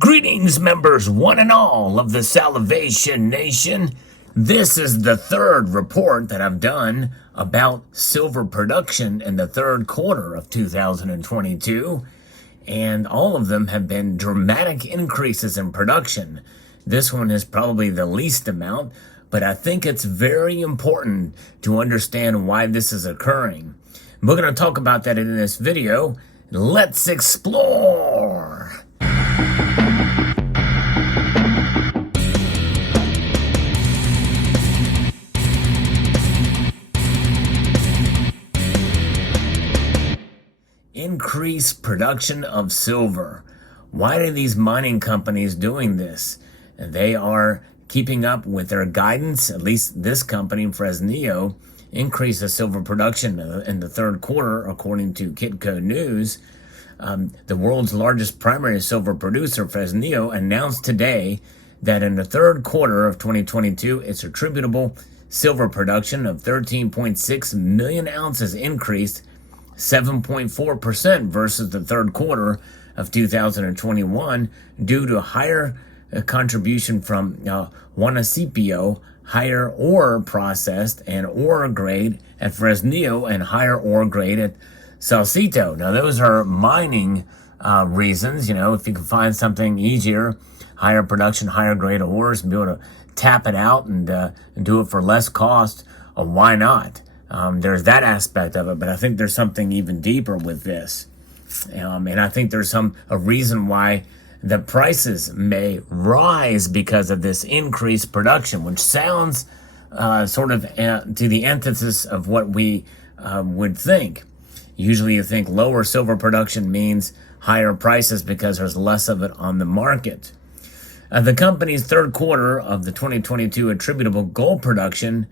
Greetings, members, one and all of the Salivation Nation. This is the third report that I've done about silver production in the third quarter of 2022, and all of them have been dramatic increases in production. This one is probably the least amount, but I think it's very important to understand why this is occurring. We're going to talk about that in this video. Let's explore! Increase production of silver. Why are these mining companies doing this? They are keeping up with their guidance. At least this company, Fresnillo, increased the silver production in the third quarter, according to Kitco News. The world's largest primary silver producer, Fresnillo, announced today that in the third quarter of 2022, its attributable silver production of 13.6 million ounces increased 7.4% versus the third quarter of 2021 due to higher contribution from Juanicipio, higher ore processed and ore grade at Fresnillo, and higher ore grade at Saucito. Now, those are mining reasons. If you can find something easier, higher production, higher grade ores, and be able to tap it out and do it for less cost, why not? There's that aspect of it, but I think there's something even deeper with this. And I think there's a reason why the prices may rise because of this increased production, which sounds sort of to the antithesis of what we would think. Usually you think lower silver production means higher prices because there's less of it on the market. The company's third quarter of the 2022 attributable gold production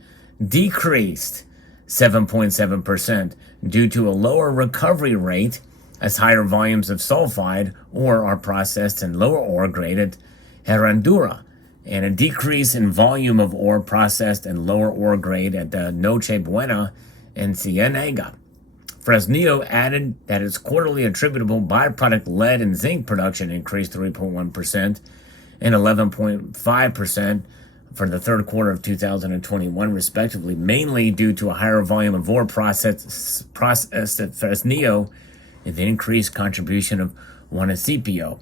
decreased 7.7% due to a lower recovery rate as higher volumes of sulfide ore are processed in lower ore grade at Herradura, and a decrease in volume of ore processed in lower ore grade at the Noche Buena and Cienega. Fresnillo added that its quarterly attributable byproduct lead and zinc production increased 3.1% and 11.5% for the third quarter of 2021, respectively, mainly due to a higher volume of ore processed at Fresnillo and the increased contribution of Juanicipio.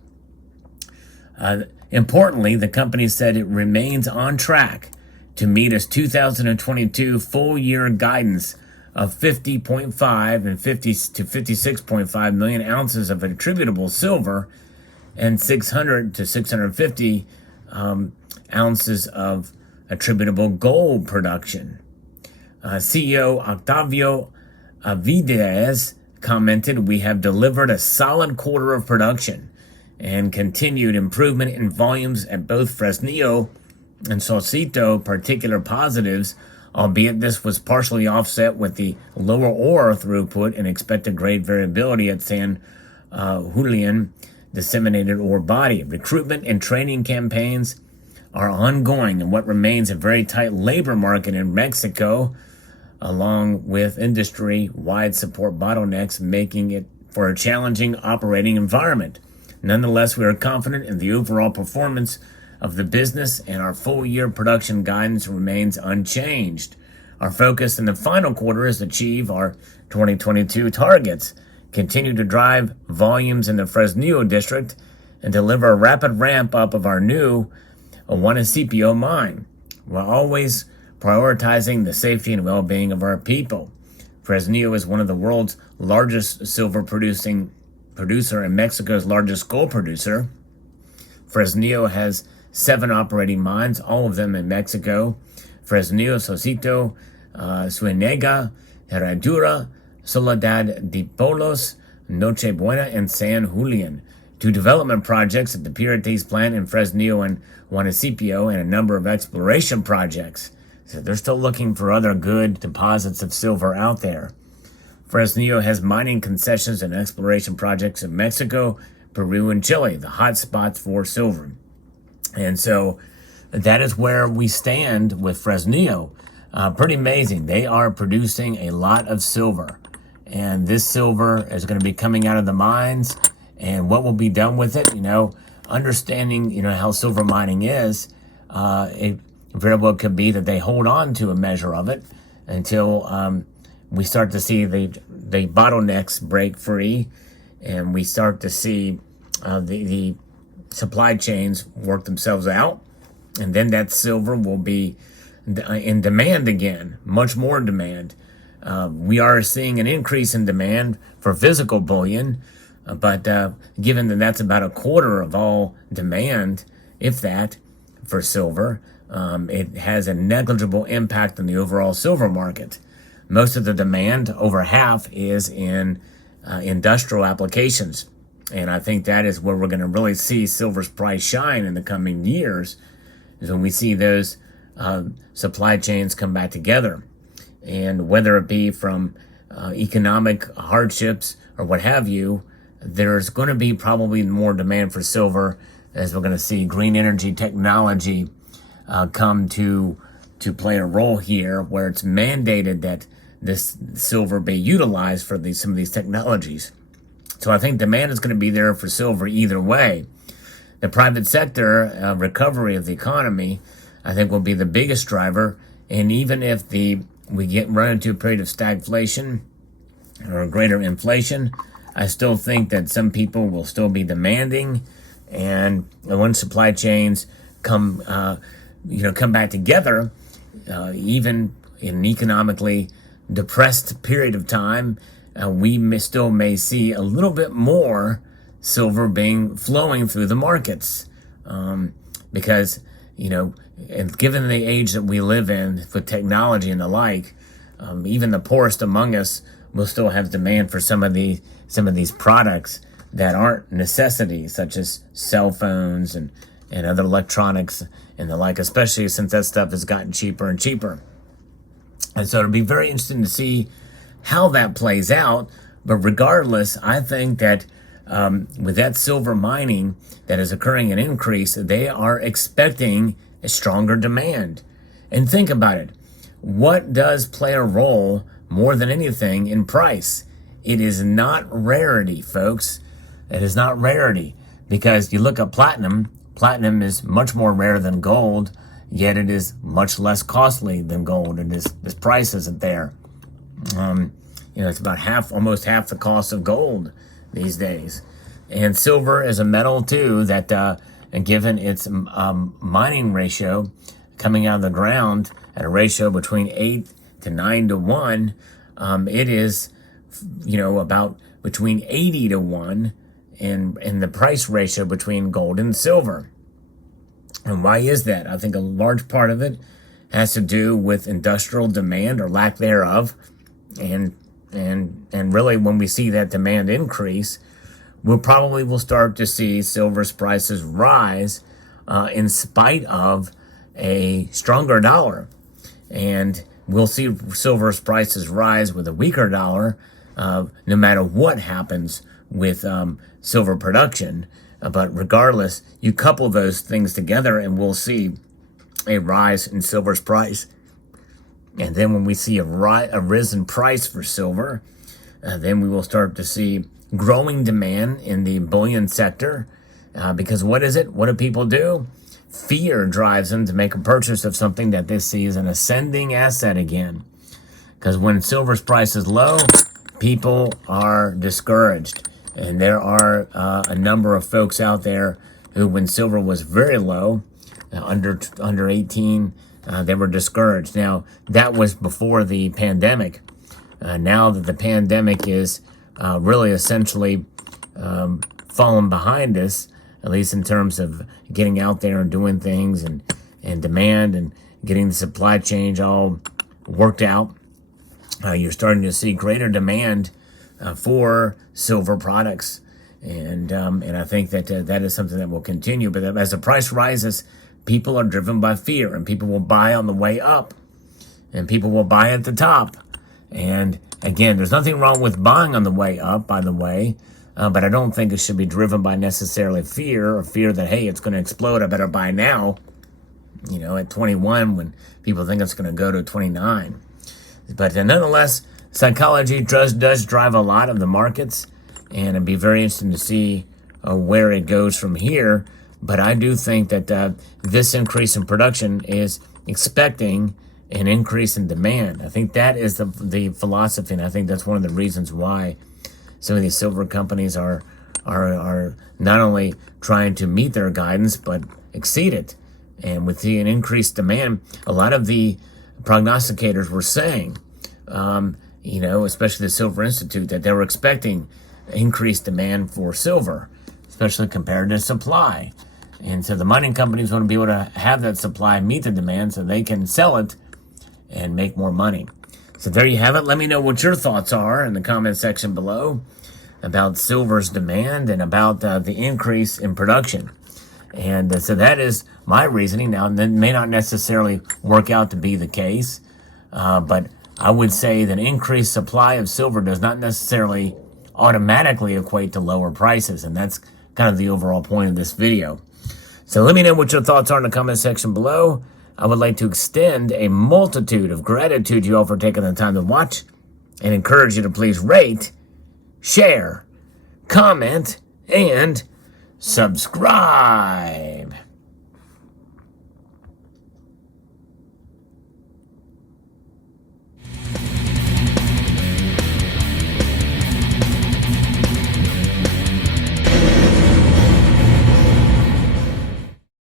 Importantly, the company said it remains on track to meet its 2022 full-year guidance of 50.5 and 50 to 56.5 million ounces of attributable silver and 600 to 650 ounces of attributable gold production. CEO Octavio Avidez commented, "We have delivered a solid quarter of production and continued improvement in volumes at both Fresnillo and Saucito, particular positives, albeit this was partially offset with the lower ore throughput and expected grade variability at San Julian disseminated ore body. Recruitment and training campaigns are ongoing in what remains a very tight labor market in Mexico, along with industry-wide support bottlenecks, making it for a challenging operating environment. Nonetheless, we are confident in the overall performance of the business, and our full-year production guidance remains unchanged. Our focus in the final quarter is to achieve our 2022 targets, continue to drive volumes in the Fresnillo district, and deliver a rapid ramp-up of our new Juanicipio mine, while always prioritizing the safety and well-being of our people. Fresnillo is one of the world's largest silver producer and Mexico's largest gold producer. Fresnillo has 7 operating mines, all of them in Mexico: Fresnillo, Saucito, Cienega, Herradura, Soledad de Polos, Noche Buena, and San Julian. 2 development projects at the Pirites plant in Fresnillo and Juanicipio, and a number of exploration projects. So they're still looking for other good deposits of silver out there. Fresnillo has mining concessions and exploration projects in Mexico, Peru, and Chile, the hot spots for silver. And so that is where we stand with Fresnillo. Pretty amazing. They are producing a lot of silver. And this silver is going to be coming out of the mines. And what will be done with it? understanding, how silver mining is, it very well could be that they hold on to a measure of it until we start to see the bottlenecks break free, and we start to see the supply chains work themselves out, and then that silver will be in demand again, much more demand. We are seeing an increase in demand for physical bullion, but given that that's about a quarter of all demand, if that, for silver, it has a negligible impact on the overall silver market. Most of the demand, over half, is in industrial applications. And I think that is where we're going to really see silver's price shine in the coming years, is when we see those supply chains come back together. And whether it be from economic hardships or what have you, there's going to be probably more demand for silver, as we're going to see green energy technology come to play a role here, where it's mandated that this silver be utilized for some of these technologies. So I think demand is going to be there for silver either way. The private sector recovery of the economy, I think, will be the biggest driver. And even if we run into a period of stagflation or greater inflation, I still think that some people will still be demanding. And when supply chains come back together, even in an economically depressed period of time, we may see a little bit more silver flowing through the markets, because and given the age that we live in with technology and the like, even the poorest among us will still have demand for some of these products that aren't necessities, such as cell phones and other electronics and the like, especially since that stuff has gotten cheaper and cheaper. And so it'll be very interesting to see how that plays out. But regardless, I think that with that silver mining that is occurring an increase, they are expecting a stronger demand. And think about it. What does play a role more than anything in price? It is not rarity, folks. It is not rarity, because you look at platinum. Platinum is much more rare than gold, yet it is much less costly than gold, and this price isn't there. It's about almost half the cost of gold these days. And silver is a metal too that, and given its mining ratio coming out of the ground at a ratio between 8 to 9 to 1, it is, about between 80 to 1 in the price ratio between gold and silver. And why is that? I think a large part of it has to do with industrial demand or lack thereof. And really, when we see that demand increase, we'll start to see silver's prices rise in spite of a stronger dollar. And we'll see silver's prices rise with a weaker dollar, no matter what happens with silver production. But regardless, you couple those things together and we'll see a rise in silver's price. And then when we see a risen price for silver, then we will start to see growing demand in the bullion sector. Because what is it? What do people do? Fear drives them to make a purchase of something that they see as an ascending asset again. Because when silver's price is low, people are discouraged. And there are a number of folks out there who, when silver was very low, under 18, they were discouraged. Now, that was before the pandemic. Now that the pandemic is really essentially fallen behind us, at least in terms of getting out there and doing things and demand and getting the supply chain all worked out, you're starting to see greater demand for silver products. And I think that that is something that will continue. But as the price rises, people are driven by fear, and people will buy on the way up, and people will buy at the top. And again, there's nothing wrong with buying on the way up, by the way, but I don't think it should be driven by necessarily fear, or fear that, hey, it's going to explode, I better buy now, at 21 when people think it's going to go to 29. But nonetheless, psychology does drive a lot of the markets, and it'd be very interesting to see where it goes from here. But I do think that this increase in production is expecting an increase in demand. I think that is the philosophy, and I think that's one of the reasons why some of these silver companies are not only trying to meet their guidance but exceed it. And with the increased demand, a lot of the prognosticators were saying, especially the Silver Institute, that they were expecting increased demand for silver, especially compared to supply. And so the mining companies want to be able to have that supply meet the demand so they can sell it and make more money. So there you have it. Let me know what your thoughts are in the comment section below about silver's demand and about the increase in production. And so that is my reasoning. Now, that may not necessarily work out to be the case, but I would say that increased supply of silver does not necessarily automatically equate to lower prices, and that's kind of the overall point of this video. So let me know what your thoughts are in the comment section below. I would like to extend a multitude of gratitude to you all for taking the time to watch and encourage you to please rate, share, comment, and subscribe.